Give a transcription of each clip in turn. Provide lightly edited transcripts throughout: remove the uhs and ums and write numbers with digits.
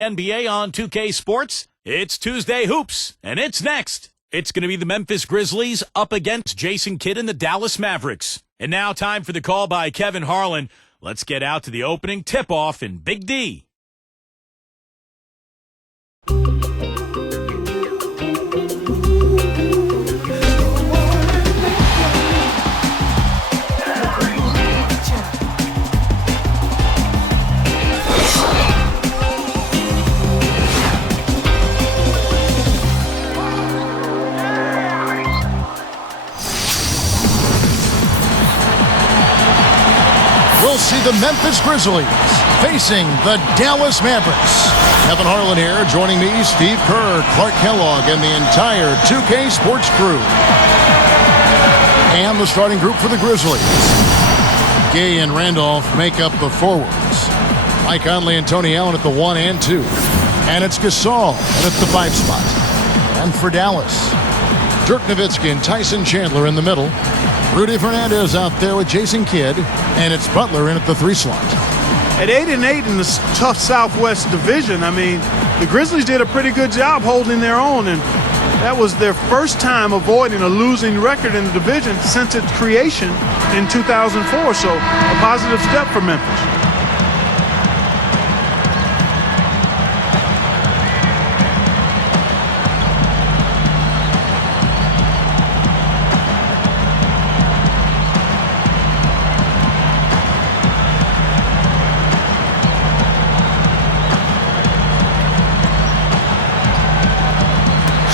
NBA on 2K Sports. It's Tuesday Hoops, and it's next. It's going to be the Memphis Grizzlies up against Jason Kidd and the Dallas Mavericks. And now time for the call by Kevin Harlan. Let's get out to the opening tip-off in Big D. We'll see the Memphis Grizzlies facing the Dallas Mavericks. Kevin Harlan here, joining me, Steve Kerr, Clark Kellogg, and the entire 2K Sports crew. And the starting group for the Grizzlies. Gay and Randolph make up the forwards. Mike Conley and Tony Allen at the 1 and 2. And it's Gasol at the 5 spot. And for Dallas, Dirk Nowitzki and Tyson Chandler in the middle. Rudy Fernandez out there with Jason Kidd, and it's Butler in at the 3 slot. At 8-8 in the tough Southwest Division, I mean, the Grizzlies did a pretty good job holding their own, and that was their first time avoiding a losing record in the division since its creation in 2004, so a positive step for Memphis.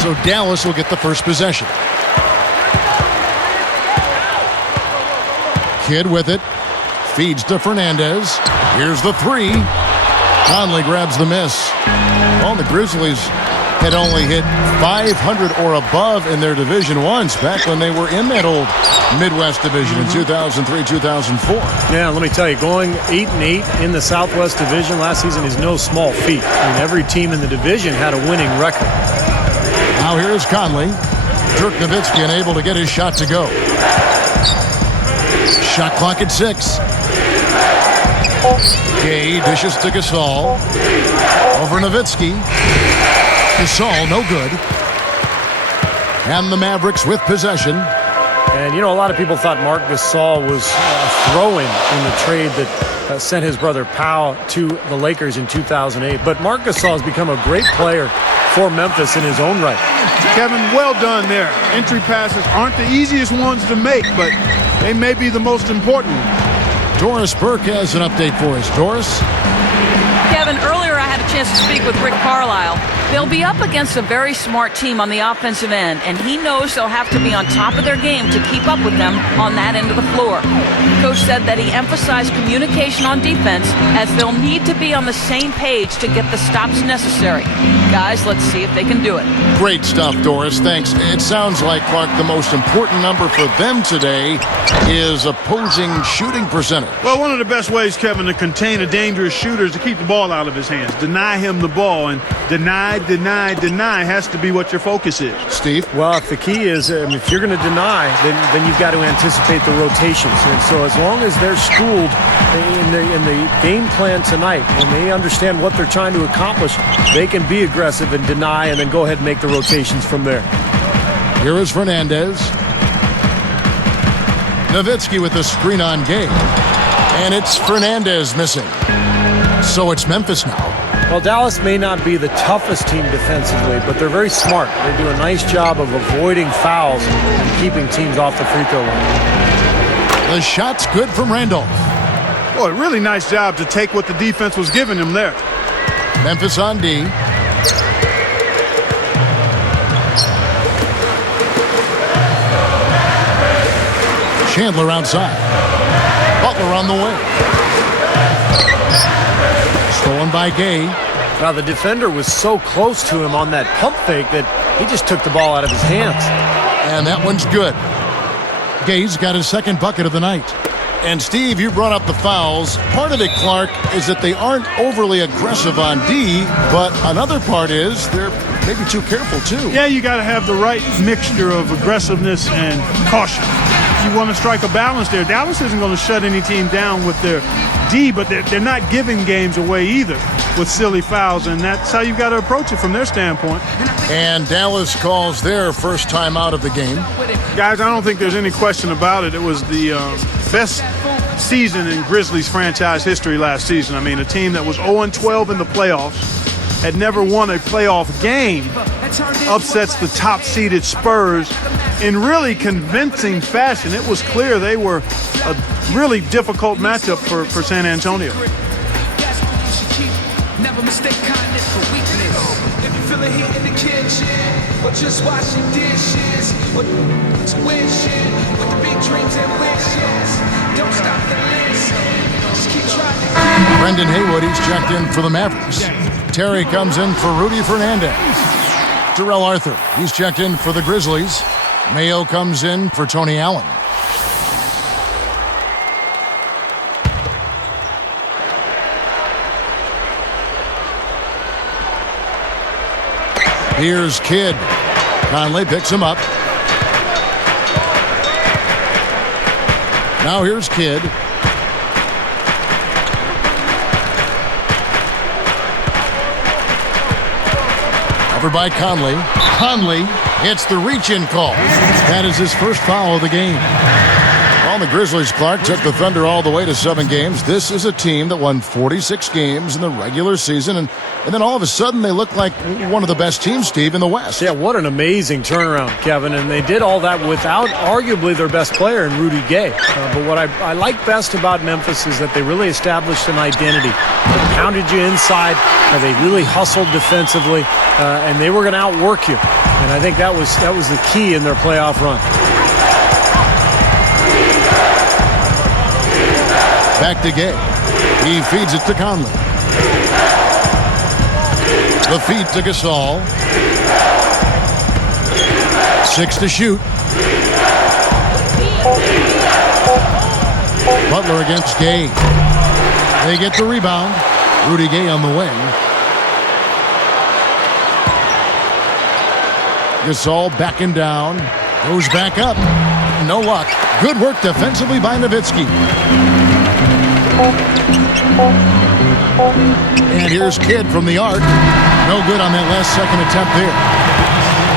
So Dallas will get the first possession. Kidd with it. Feeds to Fernandez. Here's the 3. Conley grabs the miss. Well, the Grizzlies had only hit 500 or above in their division once back when they were in that old Midwest division in 2003-2004. Yeah, let me tell you, going 8-8 in the Southwest division last season is no small feat. I mean, every team in the division had a winning record. Now here is Conley. Dirk Nowitzki unable to get his shot to go. Shot clock at 6. Gay dishes to Gasol. Over Nowitzki. Gasol no good. And the Mavericks with possession. And, you know, a lot of people thought Marc Gasol was throwing in the trade that sent his brother Pau to the Lakers in 2008. But Marc Gasol has become a great player for Memphis in his own right. Kevin, well done there. Entry passes aren't the easiest ones to make, but they may be the most important. Doris Burke has an update for us. Doris? Kevin, earlier I had a chance to speak with Rick Carlisle. They'll be up against a very smart team on the offensive end, and he knows they'll have to be on top of their game to keep up with them on that end of the floor. Coach said that he emphasized communication on defense, as they'll need to be on the same page to get the stops necessary. Guys, let's see if they can do it. Great stuff, Doris. Thanks. It sounds like, Clark, the most important number for them today is opposing shooting percentage. Well, one of the best ways, Kevin, to contain a dangerous shooter is to keep the ball out of his hands. Deny him the ball, and deny has to be what your focus is. Steve? Well, if the key is, if you're going to deny, then you've got to anticipate the rotations. And so as long as they're schooled in the game plan tonight and they understand what they're trying to accomplish, they can be aggressive and deny and then go ahead and make the rotations from there. Here is Fernandez. Nowitzki with the screen on Gay. And it's Fernandez missing. So it's Memphis now. Well, Dallas may not be the toughest team defensively, but they're very smart. They do a nice job of avoiding fouls and keeping teams off the free throw line. The shot's good from Randolph. Boy, really nice job to take what the defense was giving him there. Memphis on D. Chandler outside. Butler on the wing. Stolen by Gay. Now, the defender was so close to him on that pump fake that he just took the ball out of his hands. And that one's good. Gay's got his second bucket of the night. And Steve, you brought up the fouls. Part of it, Clark, is that they aren't overly aggressive on D, but another part is they're maybe too careful, too. Yeah, you got to have the right mixture of aggressiveness and caution. You want to strike a balance there. Dallas isn't going to shut any team down with their D, but they're not giving games away either. with silly fouls, and that's how you've got to approach it from their standpoint. And Dallas calls their first time out of the game. Guys, I don't think there's any question about it. It was the best season in Grizzlies franchise history last season. I mean, a team that was 0-12 in the playoffs, had never won a playoff game, upsets the top-seeded Spurs in really convincing fashion. It was clear they were a really difficult matchup for San Antonio. Never mistake kindness for weakness. If you feel a heat in the kitchen, or just washing dishes, or win shit with the big dreams and wishes. Don't stop the list. Just keep trying to get. Brendan Haywood, he's checked in for the Mavericks. Terry comes in for Rudy Fernandez. Terrell Arthur, he's checked in for the Grizzlies. Mayo comes in for Tony Allen. Here's Kidd. Conley picks him up. Now here's Kidd. Covered by Conley. Conley hits the reach-in call. That is his first foul of the game. Well, the Grizzlies, Clark, took the Thunder all the way to 7 games. This is a team that won 46 games in the regular season, and then all of a sudden they look like one of the best teams, Steve, in the West. Yeah, what an amazing turnaround, Kevin. And they did all that without arguably their best player in Rudy Gay. But what I like best about Memphis is that they really established an identity. They pounded you inside. They really hustled defensively, and they were going to outwork you. And I think that was the key in their playoff run. Back to Gay. He feeds it to Conley. The feed to Gasol. 6 to shoot. Butler against Gay. They get the rebound. Rudy Gay on the wing. Gasol backing down. Goes back up. No luck. Good work defensively by Nowitzki. And here's Kidd from the arc. No good on that last second attempt there.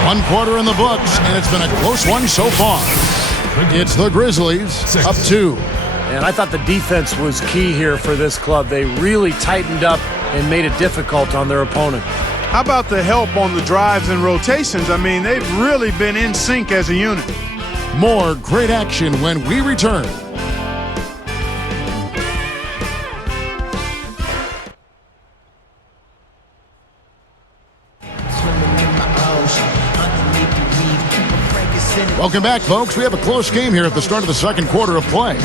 1 quarter in the books, and it's been a close one so far. It's the Grizzlies up 2. And I thought the defense was key here for this club. They really tightened up and made it difficult on their opponent. How about the help on the drives and rotations? I mean, they've really been in sync as a unit. More great action when we return. Welcome back, folks. We have a close game here at the start of the second quarter of play.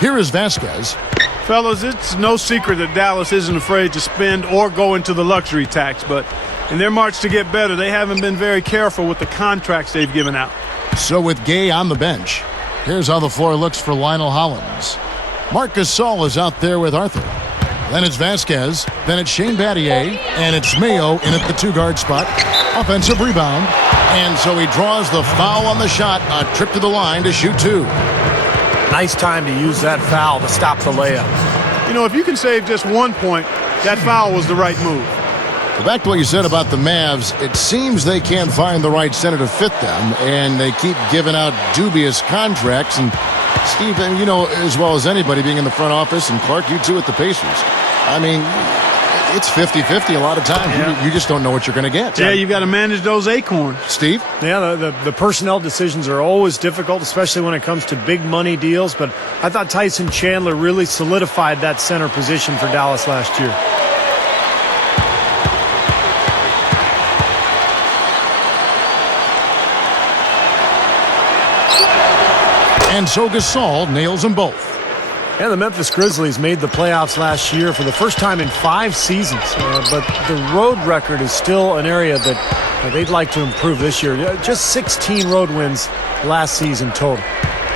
Here is Vasquez. Fellas, it's no secret that Dallas isn't afraid to spend or go into the luxury tax, but in their march to get better, they haven't been very careful with the contracts they've given out. So with Gay on the bench, here's how the floor looks for Lionel Hollins. Marc Gasol is out there with Arthur. Then it's Vasquez. Then it's Shane Battier. And it's Mayo in at the 2-guard spot. Offensive rebound. And so he draws the foul on the shot. A trip to the line to shoot 2. Nice time to use that foul to stop the layup. You know, if you can save just 1 point, that foul was the right move. Back to what you said about the Mavs, it seems they can't find the right center to fit them, and they keep giving out dubious contracts. And Steve, you know as well as anybody being in the front office, and Clark, you too at the Pacers. I mean, it's 50-50 a lot of times. Yeah. You just don't know what you're going to get. Yeah, you've got to manage those acorns. Steve? Yeah, the personnel decisions are always difficult, especially when it comes to big money deals. But I thought Tyson Chandler really solidified that center position for Dallas last year. And so Gasol nails them both. And the Memphis Grizzlies made the playoffs last year for the first time in 5 seasons. But the road record is still an area that they'd like to improve this year. Just 16 road wins last season total.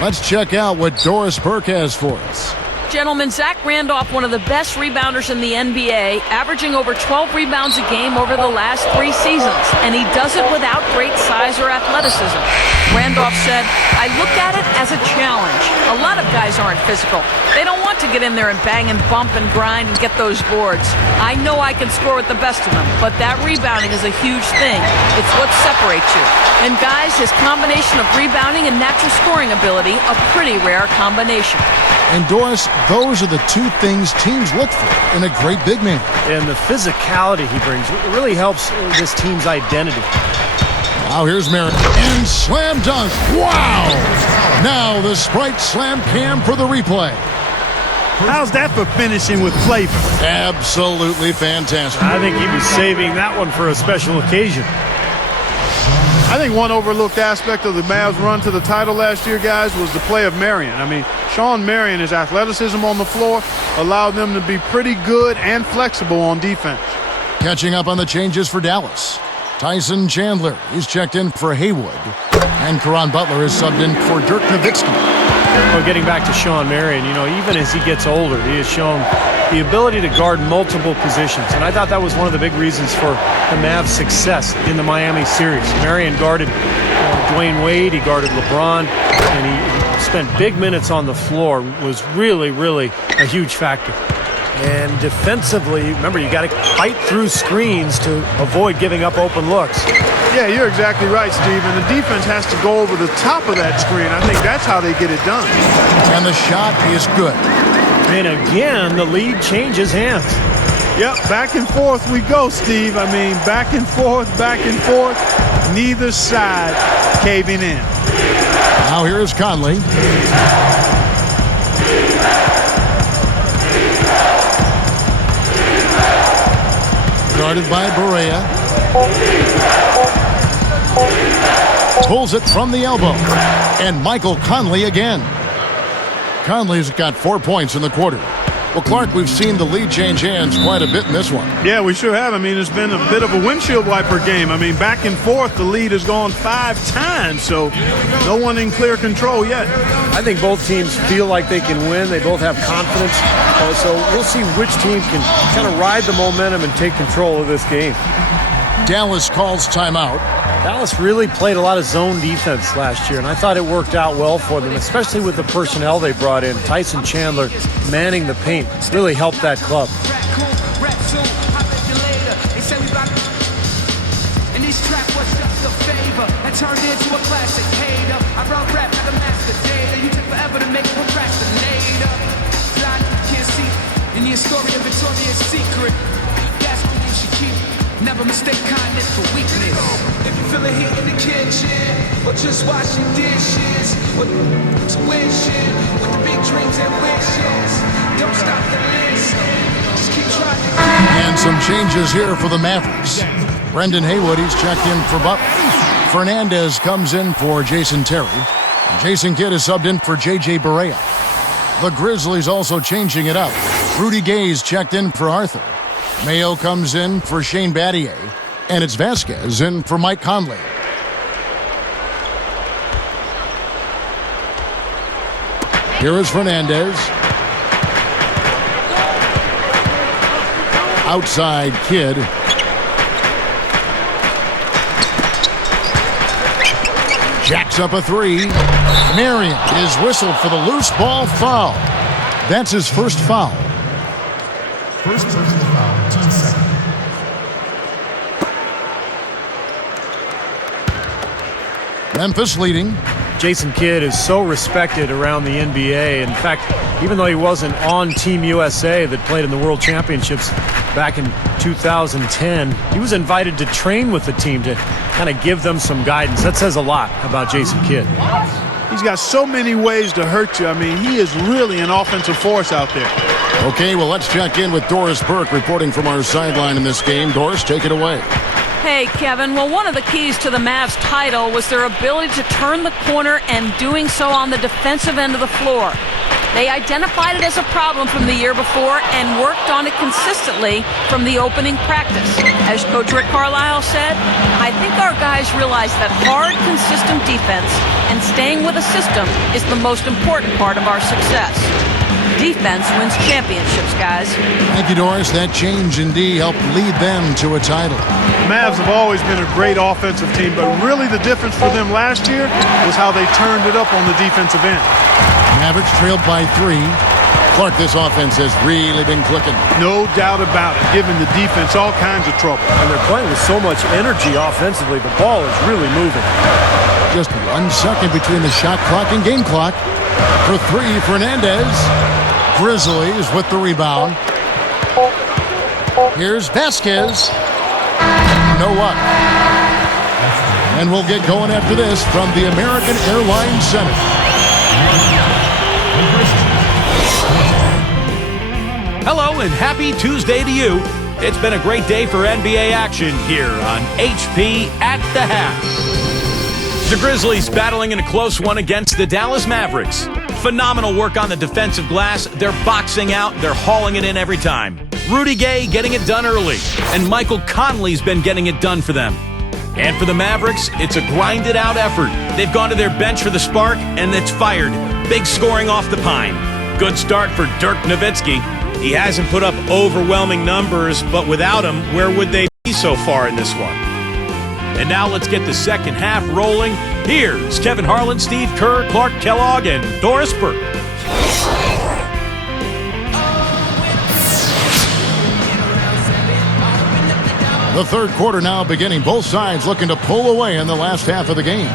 Let's check out what Doris Burke has for us. Gentlemen, Zach Randolph, one of the best rebounders in the NBA, averaging over 12 rebounds a game over the last 3 seasons, and he does it without great size or athleticism. Randolph said, "I look at it as a challenge. A lot of guys aren't physical. They don't want to get in there and bang and bump and grind and get those boards. I know I can score with the best of them, but that rebounding is a huge thing. It's what separates you. And guys, his combination of rebounding and natural scoring ability, a pretty rare combination." And Doris, those are the 2 things teams look for in a great big man. And the physicality he brings, it really helps this team's identity. Now here's Merritt. And slam dunk. Wow! Now the Sprite slam cam for the replay. How's that for finishing with flavor? Absolutely fantastic. I think he was saving that one for a special occasion. I think one overlooked aspect of the Mavs' run to the title last year, guys, was the play of Marion. I mean, Sean Marion, his athleticism on the floor allowed them to be pretty good and flexible on defense. Catching up on the changes for Dallas. Tyson Chandler is checked in for Haywood. And Caron Butler is subbed in for Dirk Nowitzki. Well, getting back to Sean Marion, even as he gets older, he has shown the ability to guard multiple positions. And I thought that was one of the big reasons for the Mavs' success in the Miami series. Marion guarded Dwayne Wade, he guarded LeBron, and he spent big minutes on the floor, was really, really a huge factor. And defensively, remember, you got to fight through screens to avoid giving up open looks. Yeah, you're exactly right, Steve. And the defense has to go over the top of that screen. I think that's how they get it done. And the shot is good. And again, the lead changes hands. Yep, back and forth we go, Steve. I mean, back and forth, neither side caving in. Now here's Conley. Guarded by Barea. Pulls it from the elbow. And Michael Conley again. Conley's got 4 points in the quarter. Well, Clark, we've seen the lead change hands quite a bit in this one. Yeah, we sure have. I mean, it's been a bit of a windshield wiper game. I mean, back and forth, the lead has gone 5 times, so no one in clear control yet. I think both teams feel like they can win. They both have confidence. So we'll see which team can kind of ride the momentum and take control of this game. Dallas calls timeout. Dallas really played a lot of zone defense last year, and I thought it worked out well for them, especially with the personnel they brought in. Tyson Chandler manning the paint really helped that club. Turned into a classic hater. I run rap like a master data. You take forever to make a procrastinator. Blind, can't see. In your story, a victorious secret. That's what you should keep. Never mistake kindness for weakness. If you feel the heat in the kitchen, or just washing dishes, or wishing with the big dreams and wishes, don't stop the listen. Just keep trying. And some changes here for the Mavericks. Brendan Haywood, he's checked in for Butler. Fernandez comes in for Jason Terry. Jason Kidd is subbed in for J.J. Barea. The Grizzlies also changing it up. Rudy Gay's checked in for Arthur. Mayo comes in for Shane Battier. And it's Vasquez in for Mike Conley. Here is Fernandez. Outside Kidd. Jacks up a 3. Marion is whistled for the loose ball foul. That's his first foul. First personal foul, 2 seconds. Memphis leading. Jason Kidd is so respected around the NBA. In fact, even though he wasn't on Team USA that played in the World Championships back in 2010, he was invited to train with the team to kind of give them some guidance. That says a lot about Jason Kidd. He's got so many ways to hurt you. I mean, he is really an offensive force out there. Okay, well, let's check in with Doris Burke reporting from our sideline in this game. Doris, take it away. Hey, Kevin. Well, one of the keys to the Mavs' title was their ability to turn the corner and doing so on the defensive end of the floor. They identified it as a problem from the year before and worked on it consistently from the opening practice. As Coach Rick Carlisle said, I think our guys realize that hard, consistent defense and staying with a system is the most important part of our success. Defense wins championships, guys. Thank you, Doris. That change in D helped lead them to a title. Mavs have always been a great offensive team, but really the difference for them last year was how they turned it up on the defensive end. Mavericks trailed by 3. Clark, this offense has really been clicking. No doubt about it, giving the defense all kinds of trouble. And they're playing with so much energy offensively. The ball is really moving. Just 1 second between the shot clock and game clock. For 3, Fernandez. Grizzlies with the rebound. Here's Vasquez. No luck. And we'll get going after this from the American Airlines Center. Hello and happy Tuesday to you. It's been a great day for NBA action here on HP at the Half. The Grizzlies battling in a close one against the Dallas Mavericks. Phenomenal work on the defensive glass. They're boxing out. They're hauling it in every time. Rudy Gay getting it done early. And Michael Conley's been getting it done for them. And for the Mavericks, it's a grinded-out effort. They've gone to their bench for the spark, and it's fired. Big scoring off the pine. Good start for Dirk Nowitzki. He hasn't put up overwhelming numbers, but without him, where would they be so far in this one? And now let's get the second half rolling. Here's Kevin Harlan, Steve Kerr, Clark Kellogg, and Doris Burke. The third quarter now beginning. Both sides looking to pull away in the last half of the game.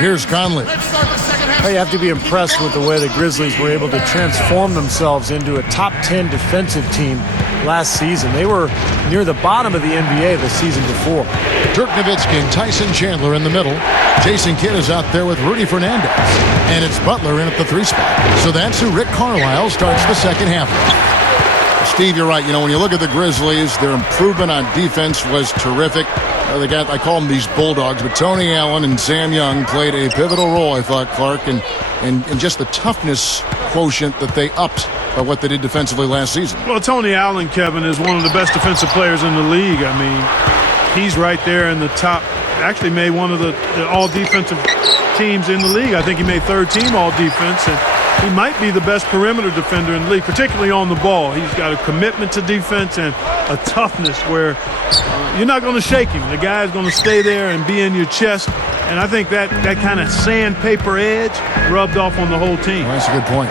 Here's Conley. You have to be impressed with the way the Grizzlies were able to transform themselves into a top 10 defensive team last season. They were near the bottom of the NBA the season before. Dirk Nowitzki and Tyson Chandler in the middle. Jason Kidd is out there with Rudy Fernandez. And it's Butler in at the 3 spot. So that's who Rick Carlisle starts the second half with. Steve, you're right. You know, when you look at the Grizzlies, their improvement on defense was terrific. They got, I call them these bulldogs, but Tony Allen and Sam Young played a pivotal role, I thought, Clark, and just the toughness quotient that they upped by what they did defensively last season. Well, Tony Allen, Kevin, is one of the best defensive players in the league. I mean, he's right there in the top. Actually made one of the all-defensive teams in the league. I think he made third team all-defense, and he might be the best perimeter defender in the league, particularly on the ball. He's got a commitment to defense and a toughness where you're not going to shake him. The guy's going to stay there and be in your chest. And I think that kind of sandpaper edge rubbed off on the whole team. Well, that's a good point.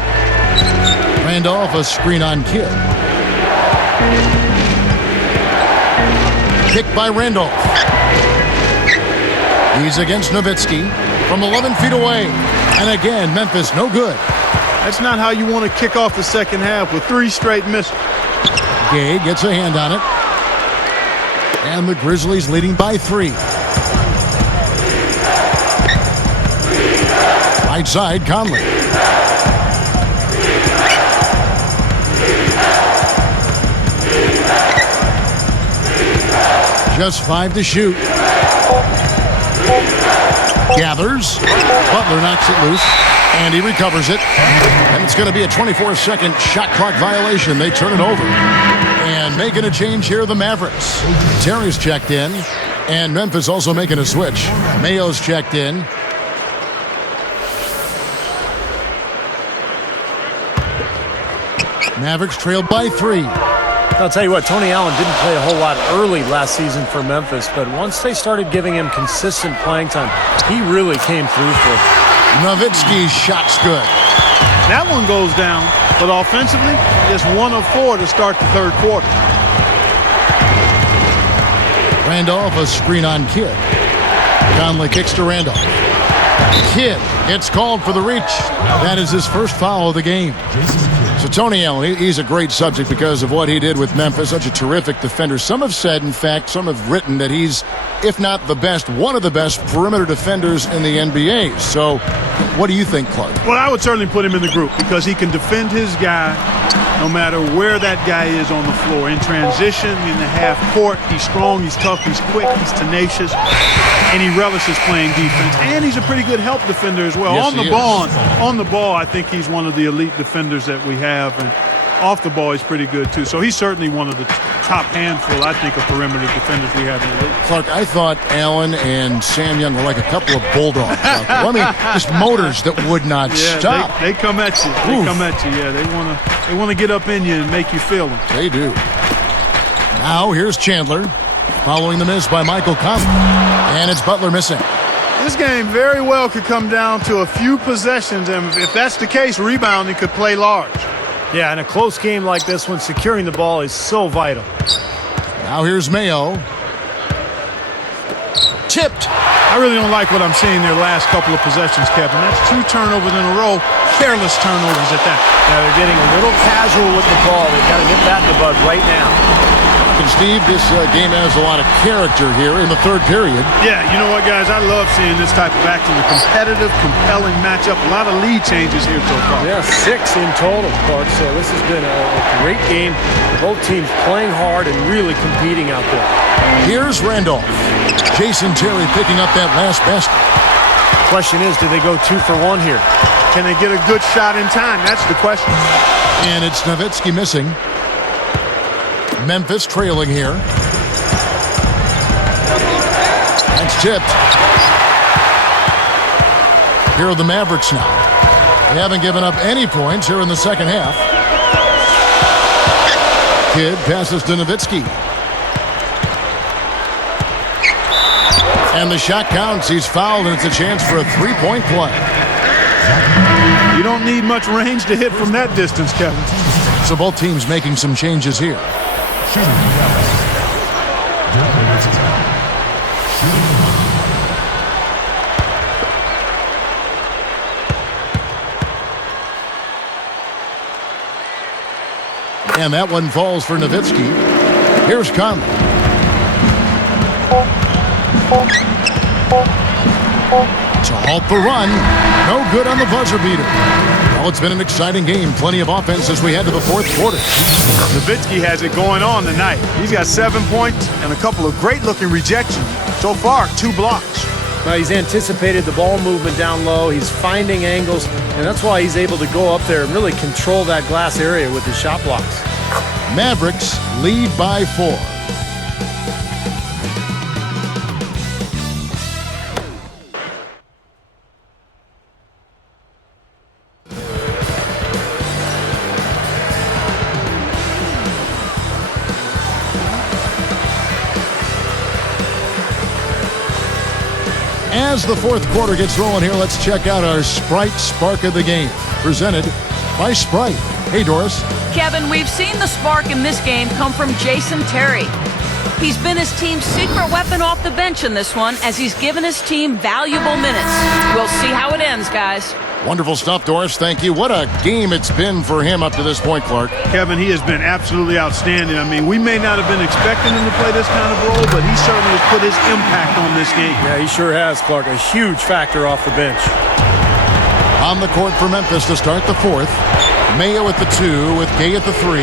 Randolph, a screen on Kidd. Kick by Randolph. He's against Nowitzki from 11 feet away. And again, Memphis no good. That's not how you want to kick off the second half with 3 straight misses. Gay gets a hand on it. And the Grizzlies leading by 3. Right side, Conley. Just 5 to shoot. Gathers. Butler knocks it loose. And he recovers it. And it's going to be a 24-second shot clock violation. They turn it over. And making a change here, the Mavericks. Terry's checked in. And Memphis also making a switch. Mayo's checked in. Mavericks trailed by 3. I'll tell you what, Tony Allen didn't play a whole lot early last season for Memphis, but once they started giving him consistent playing time, he really came through for them. Nowitzki's shot's good. That one goes down, but offensively, just 1 of 4 to start the third quarter. Randolph, a screen on Kidd. Conley kicks to Randolph. Kidd gets called for the reach. That is his first foul of the game. So Tony Allen, he's a great subject because of what he did with Memphis. Such a terrific defender. Some have said, in fact, some have written that he's, if not the best, one of the best perimeter defenders in the NBA. So what do you think, Clark? Well, I would certainly put him in the group because he can defend his guy no matter where that guy is on the floor. In transition, in the half court, he's strong, he's tough, he's quick, he's tenacious, and he relishes playing defense. And he's a pretty good help defender as well. Yes, on the ball, I think he's one of the elite defenders that we have. And off the ball, he's pretty good too. So he's certainly one of the top handful, I think, of perimeter defenders we have in the league. Clark, I thought Allen and Sam Young were like a couple of bulldogs out there. I mean, just motors that would not stop. They come at you. They Oof. come at you. Yeah, they want to get up in you and make you feel them. They do. Now here's Chandler following the miss by Michael Conley. And it's Butler missing. This game very well could come down to a few possessions, and if that's the case, rebounding could play large. Yeah, in a close game like this one, securing the ball is so vital. Now here's Mayo. Tipped. I really don't like what I'm seeing their last couple of possessions, Kevin. That's 2 turnovers in a row, careless turnovers at that. Now they're getting a little casual with the ball. They've got to get that in the bud right now. And Steve, this game has a lot of character here in the third period. Yeah, you know what, guys? I love seeing this type of action, a competitive, compelling matchup. A lot of lead changes here so far. Yeah, 6 in total, Clark. So this has been a great game. Both teams playing hard and really competing out there. Here's Randolph. Jason Terry picking up that last basket. Question is, do they go 2 for 1 here? Can they get a good shot in time? That's the question. And it's Nowitzki missing. Memphis trailing here. That's tipped. Here are the Mavericks now. They haven't given up any points here in the second half. Kidd passes to Nowitzki. And the shot counts. He's fouled, and it's a chance for a three-point play. You don't need much range to hit from that distance, Kevin. So both teams making some changes here. And that one falls for Nowitzki. Here's Conley. To halt the run. No good on the buzzer beater. Well, it's been an exciting game. Plenty of offense as we head to the fourth quarter. Nowitzki has it going on tonight. He's got 7 points and a couple of great-looking rejections. So far, 2 blocks. Well, he's anticipated the ball movement down low. He's finding angles, and that's why he's able to go up there and really control that glass area with his shot blocks. Mavericks lead by 4. As the fourth quarter gets rolling here, let's check out our Sprite Spark of the Game, presented by Sprite. Hey, Doris. Kevin, we've seen the spark in this game come from Jason Terry. He's been his team's secret weapon off the bench in this one as he's given his team valuable minutes. We'll see how it ends, guys. Wonderful stuff, Doris. Thank you. What a game it's been for him up to this point, Clark. Kevin, he has been absolutely outstanding. I mean, we may not have been expecting him to play this kind of role, but he certainly has put his impact on this game. Yeah, he sure has, Clark. A huge factor off the bench. On the court for Memphis to start the fourth. Mayo at the 2 with Gay at the 3.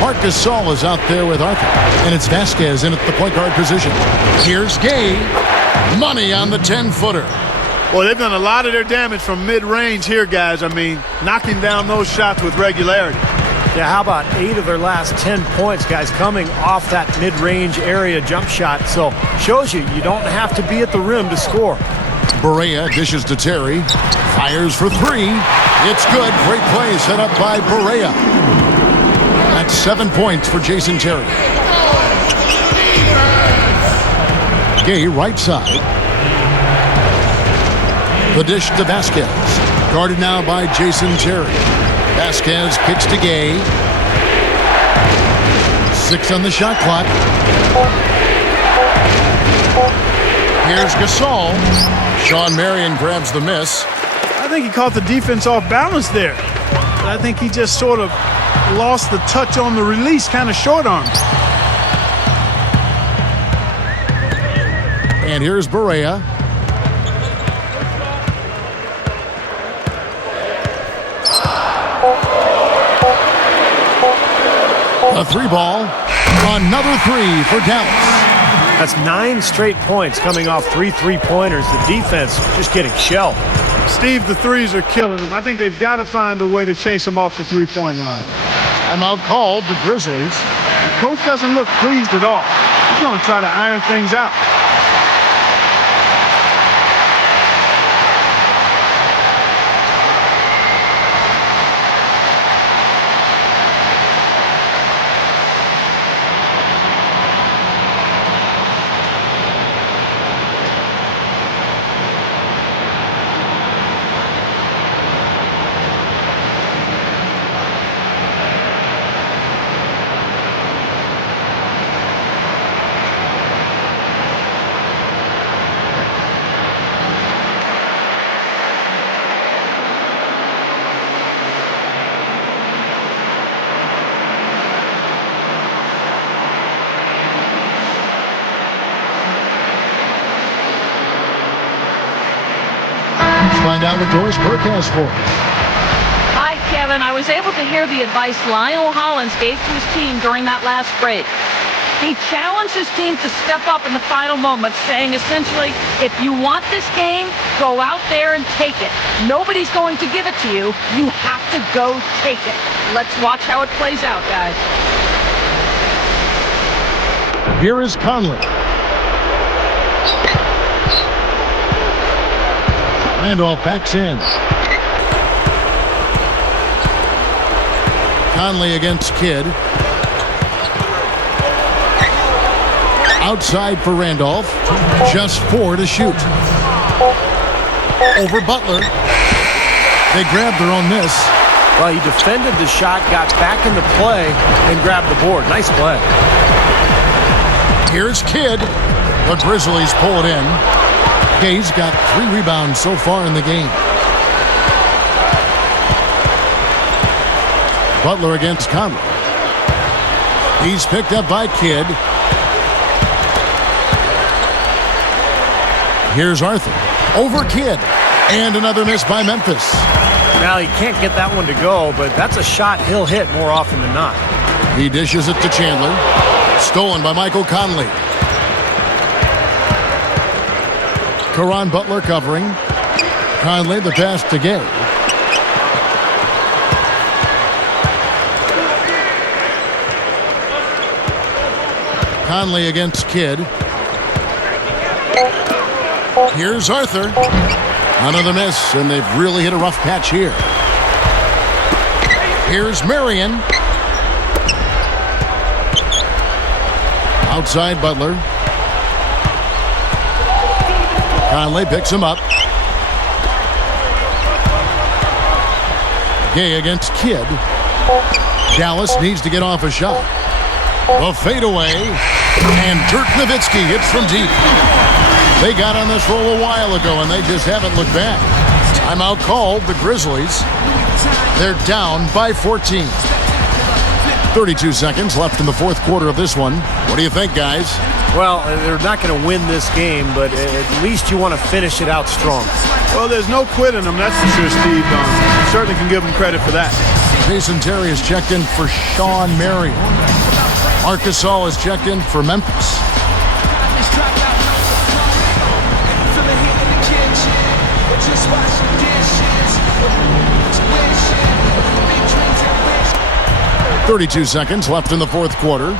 Marc Gasol is out there with Arthur. And it's Vasquez in at the point guard position. Here's Gay. Money on the 10-footer. Well, they've done a lot of their damage from mid-range here, guys. I mean, knocking down those shots with regularity. Yeah, how about 8 of their last 10 points, guys, coming off that mid-range area jump shot. So, shows you don't have to be at the rim to score. Barea dishes to Terry. Fires for 3. It's good. Great play set up by Barea. That's 7 points for Jason Terry. Gay right side. The dish to Vasquez. Guarded now by Jason Terry. Vasquez kicks to Gay. 6 on the shot clock. Here's Gasol. Sean Marion grabs the miss. I think he caught the defense off balance there. But I think he just sort of lost the touch on the release, kind of short-armed. And here's Barea. A 3-ball. Another 3 for Dallas. That's 9 straight points coming off 3 3-pointers. The defense just getting shelled. Steve, the threes are killing them. I think they've got to find a way to chase them off the three-point line. Timeout called the Grizzlies. The coach doesn't look pleased at all. He's going to try to iron things out. Find out what Doris Burke has for us. Hi, Kevin. I was able to hear the advice Lionel Hollins gave to his team during that last break. He challenged his team to step up in the final moments, saying essentially, if you want this game, go out there and take it. Nobody's going to give it to you. You have to go take it. Let's watch how it plays out, guys. Here is Conley. Randolph backs in. Conley against Kidd. Outside for Randolph. Just 4 to shoot. Over Butler. They grabbed their own miss. Well, he defended the shot, got back into play, and grabbed the board. Nice play. Here's Kidd. The Grizzlies pull it in. Kay's got 3 rebounds so far in the game. Butler against Conley. He's picked up by Kidd. Here's Arthur. Over Kidd. And another miss by Memphis. Now, he can't get that one to go, but that's a shot he'll hit more often than not. He dishes it to Chandler. Stolen by Michael Conley. Caron Butler covering. Conley the pass to Gay. Conley against Kidd. Here's Arthur. Another miss, and they've really hit a rough patch here. Here's Marion. Outside Butler. Conley picks him up. Gay against Kidd. Dallas needs to get off a shot. A fadeaway. And Dirk Nowitzki hits from deep. They got on this roll a while ago, and they just haven't looked back. Timeout called the Grizzlies. They're down by 14. 32 seconds left in the fourth quarter of this one. What do you think, guys? Well, they're not going to win this game, but at least you want to finish it out strong. Well, there's no quit in them, that's for sure, Steve. Certainly can give them credit for that. Jason Terry is checked in for Sean Marion. Marc Gasol is checked in for Memphis. Feel the heat in the kitchen, or just washing dishes. Tuition, big dreams and wish. 32 seconds left in the fourth quarter.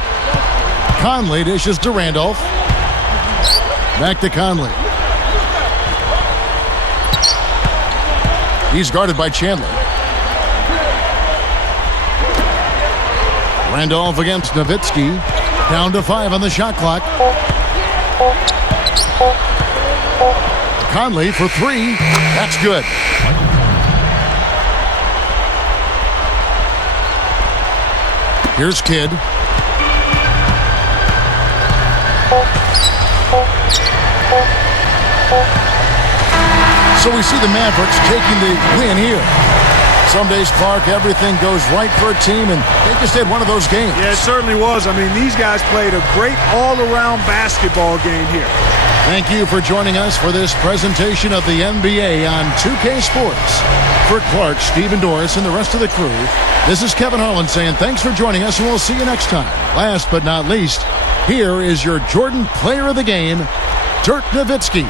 Conley dishes to Randolph. Back to Conley. He's guarded by Chandler. Randolph against Nowitzki. Down to 5 on the shot clock. Conley for 3. That's good. Here's Kidd. So we see the Mavericks taking the win here. Some days, Clark, everything goes right for a team, and they just had one of those games. Yeah, it certainly was. I mean, these guys played a great all-around basketball game here. Thank you for joining us for this presentation of the NBA on 2K Sports. For Clark, Stephen Doris, and the rest of the crew, this is Kevin Harlan saying thanks for joining us, and we'll see you next time. Last but not least, here is your Jordan Player of the Game, Dirk Nowitzki.